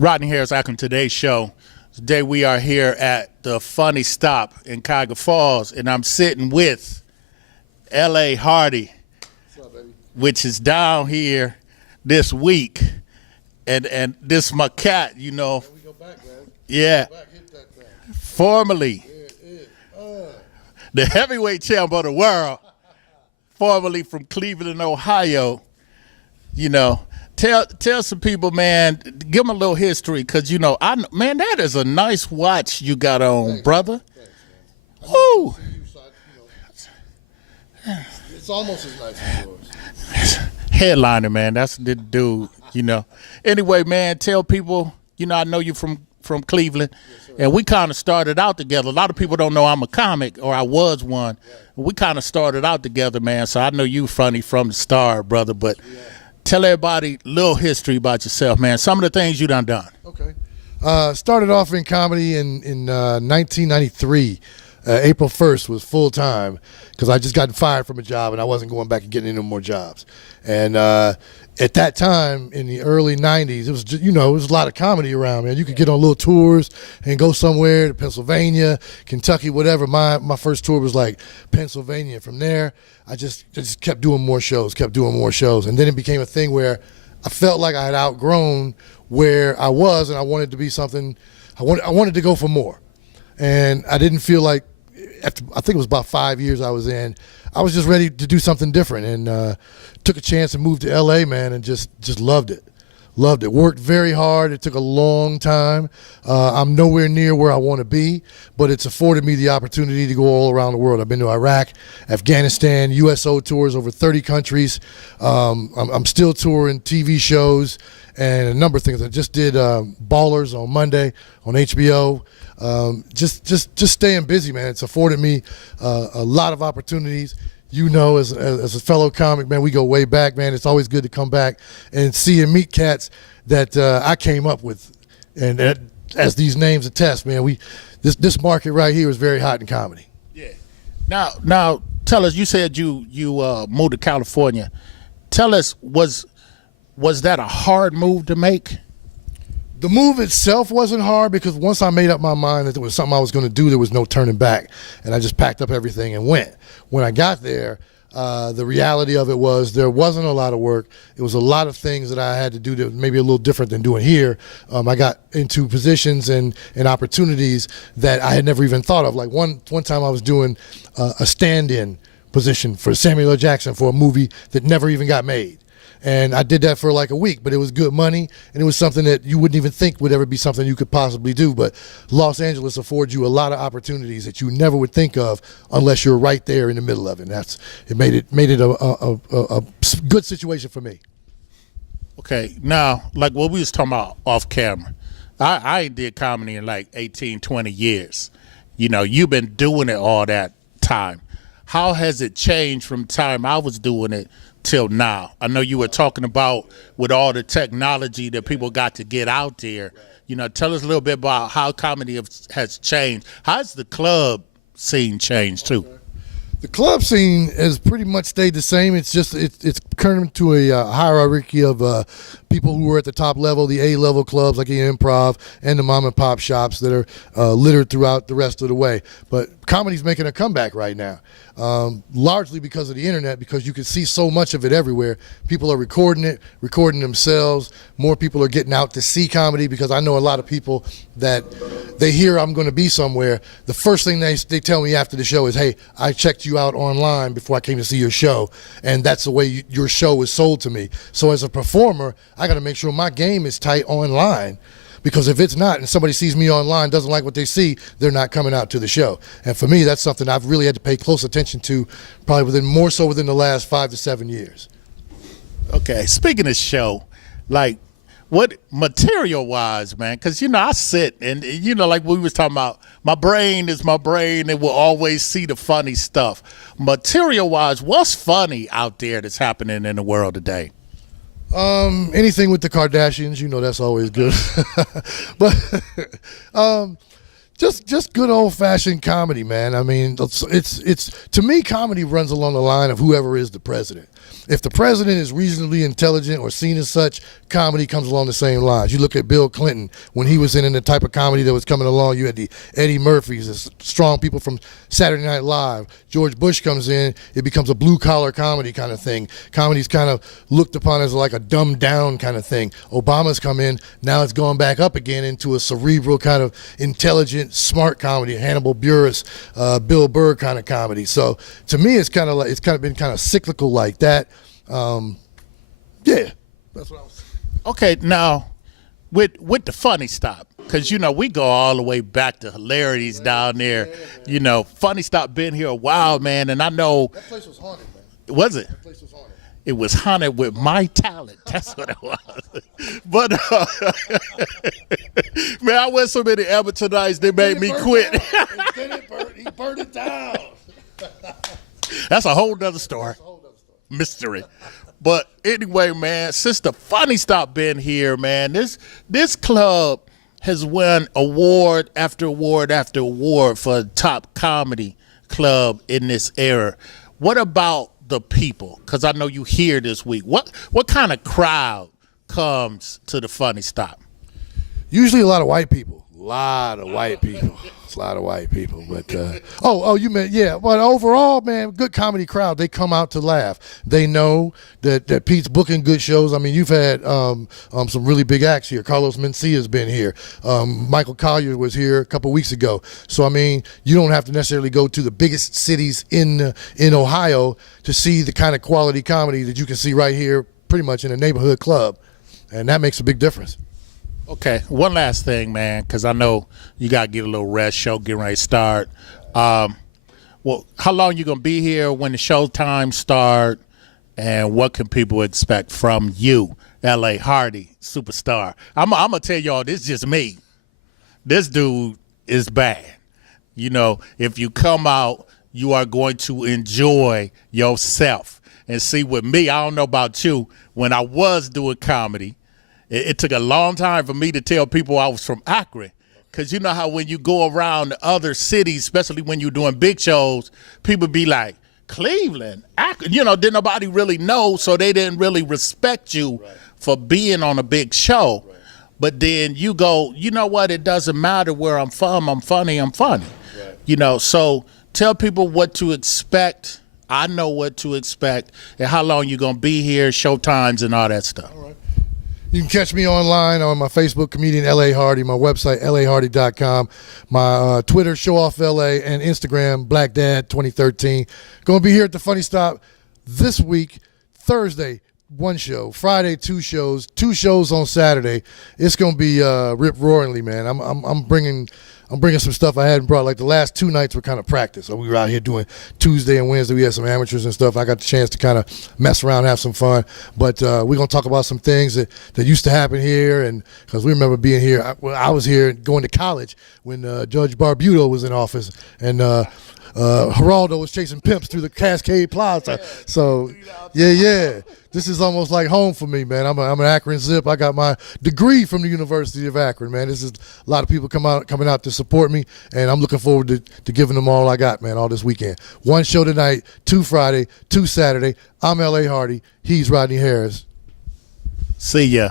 Rodney Harris, welcome to today's show. Today we are here at the Funny Stop in Cuyahoga Falls, and I'm sitting with LAHardy, which is down here this week. And this my cat, you know. We go back, man. Yeah. Go back, hit that thing. Formerly Yeah. the heavyweight champ of the world, formerly from Cleveland, Ohio. You know, tell some people, man, give them a little history, because, you know, man, that is a nice watch you got on, Thanks, brother. Thanks, man. Woo! It's almost as nice as yours. Headliner, man, that's the dude, you know. Anyway, man, tell people, you know, I know you from Cleveland, and we kind of started out together. A lot of people don't know I'm a comic, or I was one. Right. We kind of started out together, man, so I know you funny from the start, brother, but tell everybody a little history about yourself, man. Some of the things you done. Okay. Started off in comedy in 1993. April 1st was full time because I just got fired from a job and I wasn't going back and getting any more jobs. And at that time in the early 90s, it was just, you know, it was a lot of comedy around, man. You could get on little tours and go somewhere to Pennsylvania, Kentucky, whatever. My first tour was like Pennsylvania. From there, I just kept doing more shows. And then it became a thing where I felt like I had outgrown where I was, and I wanted to be something. I wanted to go for more. And I didn't feel like, after I think it was about 5 years I was in, I was just ready to do something different, and took a chance and moved to LA, man, and just loved it. Loved it. Worked very hard. It took a long time. I'm nowhere near where I want to be, but it's afforded me the opportunity to go all around the world. I've been to Iraq, Afghanistan, USO tours, over 30 countries. I'm still touring TV shows and a number of things. I just did Ballers on Monday on HBO. Just staying busy, man. It's afforded me a lot of opportunities. You know, as a fellow comic, man, we go way back, man. It's always good to come back and see and meet cats that I came up with, and as these names attest, man, this market right here is very hot in comedy. Yeah. Now, tell us. You said you moved to California. Tell us, was that a hard move to make? The move itself wasn't hard, because once I made up my mind that there was something I was going to do, there was no turning back, and I just packed up everything and went. When I got there, the reality of it was there wasn't a lot of work. It was a lot of things that I had to do that maybe a little different than doing here. I got into positions and opportunities that I had never even thought of. Like one time I was doing a stand-in position for Samuel L. Jackson for a movie that never even got made. And I did that for like a week, but it was good money, and it was something that you wouldn't even think would ever be something you could possibly do. But Los Angeles affords you a lot of opportunities that you never would think of unless you're right there in the middle of it. It made it a good situation for me. Okay, now, like what we was talking about off camera, I ain't did comedy in like 18, 20 years. You know, you've been doing it all that time. How has it changed from time I was doing it till now? I know you were talking about with all the technology that people got to get out there. You know, tell us a little bit about how comedy has changed. How's the club scene changed too? The club scene has pretty much stayed the same. It's just it's turned to a hierarchy of people who are at the top level, the A-level clubs like the Improv and the mom and pop shops that are littered throughout the rest of the way. But comedy's making a comeback right now, largely because of the internet, because you can see so much of it everywhere. People are recording it, recording themselves. More people are getting out to see comedy, because I know a lot of people that they hear I'm going to be somewhere. The first thing they tell me after the show is, hey, I checked you out online before I came to see your show, and that's the way your show is sold to me. So as a performer, I got to make sure my game is tight online, because if it's not and somebody sees me online, doesn't like what they see, they're not coming out to the show. And for me, that's something I've really had to pay close attention to, probably more so within the last 5 to 7 years. Okay, speaking of show, like, what material-wise, man, because, you know, I sit and, you know, like we was talking about, my brain is my brain. It will always see the funny stuff. Material-wise, what's funny out there that's happening in the world today? Anything with the Kardashians, you know, that's always good. But just good old-fashioned comedy, man. I mean, it's to me, comedy runs along the line of whoever is the president. if the president is reasonably intelligent or seen as such, comedy comes along the same lines. You look at Bill Clinton when he was in the type of comedy that was coming along. You had the Eddie Murphys, the strong people from Saturday Night Live. George Bush comes in, it becomes a blue-collar comedy kind of thing. Comedy's kind of looked upon as like a dumbed-down kind of thing. Obama's come in, now it's gone back up again into a cerebral kind of intelligent, smart comedy. Hannibal Buress, Bill Burr kind of comedy. So to me, it's kind of been kind of cyclical like that. Yeah, that's what I was saying. Okay, now with the funny stop, because we go all the way back to hilarities down there. Funny stop been here a while, man, and I know That place was haunted, man. Was it? That place was haunted. It was haunted with my talent. That's what it was. But man, I went so many amateur nights they made me quit. He burned it down. That's a whole nother story. Mystery. But anyway, man, since the funny stop been here, man, this club has won award after award after award for top comedy club in this era. What about the people? Because I know you here this week. What kind of crowd comes to the funny stop? Usually a lot of white people. A lot of white people. It's a lot of white people. But you meant, yeah. But overall, man, good comedy crowd. They come out to laugh. They know that Pete's booking good shows. I mean, you've had some really big acts here. Carlos Mencia's been here. Michael Collier was here a couple weeks ago. So I mean, you don't have to necessarily go to the biggest cities in Ohio to see the kind of quality comedy that you can see right here, pretty much in a neighborhood club, and that makes a big difference. Okay, one last thing, man, because I know you got to get a little rest. Show getting ready to start. Well, how long you gonna be here when the show time start, and what can people expect from you, LAHardy superstar? I'm gonna tell y'all, this is just me. This dude is bad. If you come out, you are going to enjoy yourself. And see, with me, I don't know about you, when I was doing comedy, it took a long time for me to tell people I was from Akron. Because you know how when you go around other cities, especially when you're doing big shows, people be like, Cleveland, Akron. Didn't nobody really know, so they didn't really respect you for being on a big show. Right. But then you go, you know what, it doesn't matter where I'm from, I'm funny. Right. So tell people what to expect. I know what to expect, and how long you're going to be here, show times and all that stuff. All right. You can catch me online on my Facebook, comedian LAHardy, my website, LAHardy.com, my Twitter, Show Off LA, and Instagram, Black Dad 2013. Going to be here at the Funny Stop this week, Thursday, one show, Friday, two shows on Saturday. It's going to be rip-roaringly, man. I'm bringing some stuff I hadn't brought. Like the last two nights were kind of practice. So we were out here doing Tuesday and Wednesday. We had some amateurs and stuff. I got the chance to kind of mess around, have some fun. But we're going to talk about some things that used to happen here. And because we remember being here. I was here going to college when Judge Barbudo was in office. And Geraldo was chasing pimps through the Cascade Plaza. So, yeah. This is almost like home for me, man. I'm an Akron Zip. I got my degree from the University of Akron, man. This is a lot of people coming out to support me, and I'm looking forward to giving them all I got, man, all this weekend. One show tonight, 2 Friday, 2 Saturday. I'm LAHardy. He's Rodney Harris. See ya.